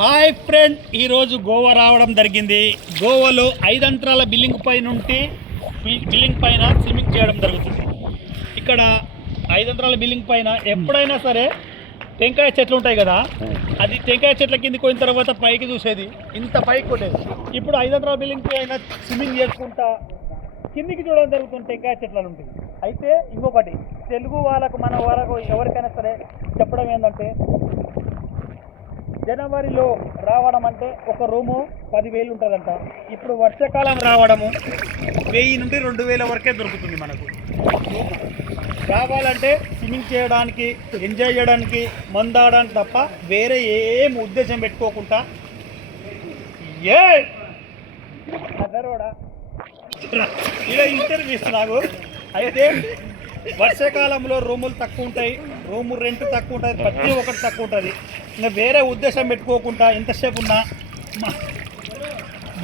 Hi friend ఈరోజు గోవా రావడం జరిగింది. గోవాలో ఐదంతరాల బిల్లింగ్ పైన ఉంటే బిల్లింగ్ పైన స్విమ్మింగ్ చేయడం జరుగుతుంది. ఇక్కడ ఐదంతరాల బిల్లింగ్ పైన ఎప్పుడైనా సరే టెంకాయ చెట్లు ఉంటాయి కదా అది టెంకాయ చెట్ల కింద పోయిన తర్వాత పైకి చూసేది. ఇంత పైకి కొట్టేది. ఇప్పుడు ఐదంతరాల బిల్లింగ్ పైన స్విమ్మింగ్ చేసుకుంటా కిందికి చూడడం జరుగుతుంది టెంకాయ చెట్ల నుండి. అయితే ఇంకొకటి తెలుగు వాళ్ళకు మన వాళ్ళకు ఎవరికైనా సరే చెప్పడం ఏంటంటే జనవరిలో రావడం అంటే ఒక రూము పదివేలు ఉంటుందంట. ఇప్పుడు వర్షాకాలం రావడము వెయ్యి నుండి రెండు వేల వరకే దొరుకుతుంది మనకు. రావాలంటే స్విమ్మింగ్ చేయడానికి ఎంజాయ్ చేయడానికి మందాడడానికి తప్ప వేరే ఏం ఉద్దేశం పెట్టుకోకుండా. ఏ! అదరోడా? ఇలా ఇంటర్వ్యూ ఇస్తున్నాగు అయితే వర్షాకాలంలో రూములు తక్కువ ఉంటాయి. రూము రెంట్ తక్కువ ఉంటుంది ప్రతి ఒక్కటి తక్కువ ఉంటుంది. ఇంకా వేరే ఉద్దేశం పెట్టుకోకుండా ఎంతసేపు ఉన్నా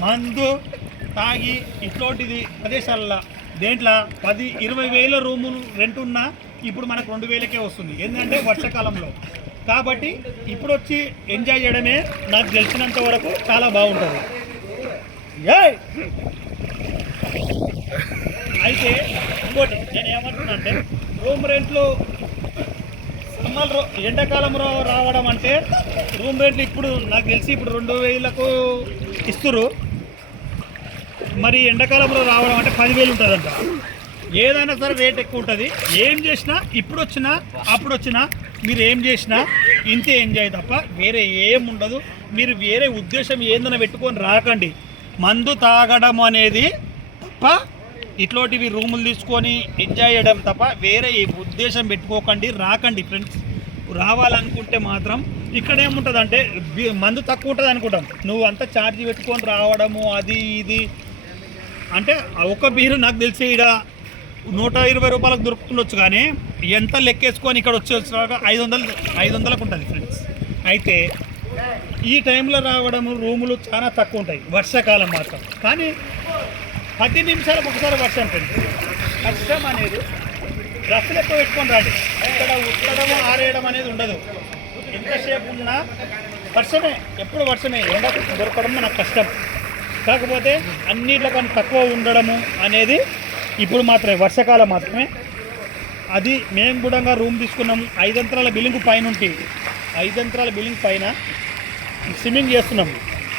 మందు తాగి ఇట్లాంటిది ప్రదేశాలలో దేంట్లో? పది ఇరవై వేల రూములు రెంట్ ఉన్నా ఇప్పుడు మనకు రెండు వేలకే వస్తుంది. ఏంటంటే వర్షాకాలంలో. కాబట్టి ఇప్పుడు వచ్చి ఎంజాయ్ చేయడమే నాకు తెలిసినంత వరకు చాలా బాగుంటుంది. అయితే ఇంకోటి నేను ఏమంటున్నా అంటే రూమ్ రెంట్లు సమ్మర్ ఎండాకాలం ఎండాకాలంలో రావడం అంటే రూమ్ రెంట్లు ఇప్పుడు నాకు తెలిసి ఇప్పుడు రెండు వేలకు ఇస్తురు మరి ఎండాకాలంలో రావడం అంటే పదివేలు ఉంటుందంట. ఏదైనా సరే రేట్ ఎక్కువ ఉంటుంది. ఏం చేసినా ఇప్పుడు వచ్చినా అప్పుడు వచ్చినా మీరు ఏం చేసినా ఇంతే ఎంజాయ్ తప్ప వేరే ఏం ఉండదు. మీరు వేరే ఉద్దేశం ఏందన పెట్టుకొని రాకండి. మందు తాగడం అనేది తప్ప ఇట్లాంటివి రూములు తీసుకొని ఎంజాయ్ చేయడం తప్ప వేరే ఉద్దేశం పెట్టుకోకండి రాకండి ఫ్రెండ్స్ రావాలనుకుంటే మాత్రం ఇక్కడ ఏముంటుందంటే అంటే మందు తక్కువ ఉంటుంది అనుకుంటాం. నువ్వు అంతా ఛార్జీ పెట్టుకొని రావడము అది ఇది. అంటే ఒక బీరు నాకు తెలిసి ఇక్కడ నూట ఇరవై రూపాయలకు దొరుకుతుండొచ్చు కానీ ఎంత లెక్కేసుకొని ఇక్కడ వచ్చేసాక ఐదు వందలు ఐదు వందలకు ఉంటుంది ఫ్రెండ్స్ అయితే ఈ టైంలో రావడము రూములు చాలా తక్కువ ఉంటాయి వర్షాకాలం మాత్రం. కానీ పది నిమిషాలకు ఒకసారి వర్షం ఫ్రెండ్స్ కష్టం అనేది డ్రస్సులు ఎక్కువ పెట్టుకొని రాండి. ఇక్కడ ఉట్టడం ఆరేయడం అనేది ఉండదు. ఎంతసేపు ఉన్నా వర్షమే. ఎప్పుడు వర్షమే? ఎండ దొరకడం నాకు కష్టం. కాకపోతే అన్నిట్లకన్నా తక్కువ ఉండడము అనేది ఇప్పుడు మాత్రమే వర్షకాలం మాత్రమే. అది మేము కూడా రూమ్ తీసుకున్నాము ఐదంతరాల బిల్డింగ్ పైన ఉంటే ఐదంతరాల బిల్డింగ్ పైన స్విమ్మింగ్ చేస్తున్నాం.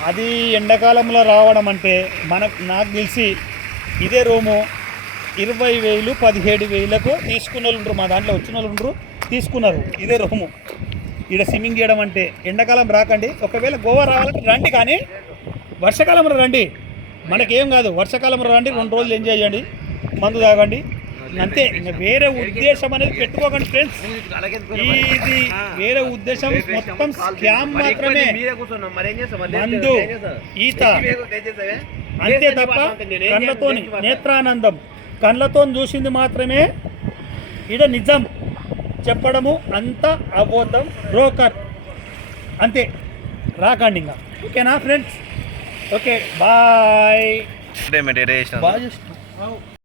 అది ఎండాకాలంలో రావడం అంటే మనకు నాకు తెలిసి ఇదే రూము ఇరవై వేలు పదిహేడు వేలకు తీసుకున్న వాళ్ళు ఉండరు. మా దాంట్లో వచ్చిన వాళ్ళు ఉండరు తీసుకున్నారు ఇదే రూము. ఇక్కడ స్విమ్మింగ్ చేయడం అంటే ఎండాకాలం రాకండి. ఒకవేళ గోవా రావాలంటే రండి కానీ వర్షాకాలంలో రండి. మనకేం కాదు వర్షాకాలంలో రండి రెండు రోజులు ఎంజాయ్ చేయండి మందు తాగండి. అంతే ఇంకా వేరే ఉద్దేశం అనేది పెట్టుకోకండి ఫ్రెండ్స్ ఇది వేరే ఉద్దేశం. మొత్తం స్కామ్ మాత్రమే. మందు ఈత. అంతే తప్ప కళ్ళతోని నేత్రానందం. కళ్ళతో చూసింది మాత్రమే. ఇడ నిజం. చెప్పడము అంత అబోధం బ్రోకర్ అంతే. రాకండి ఇంకా. ఓకేనా ఫ్రెండ్స్ ఓకే బాయ్ చేస్తున్నావు.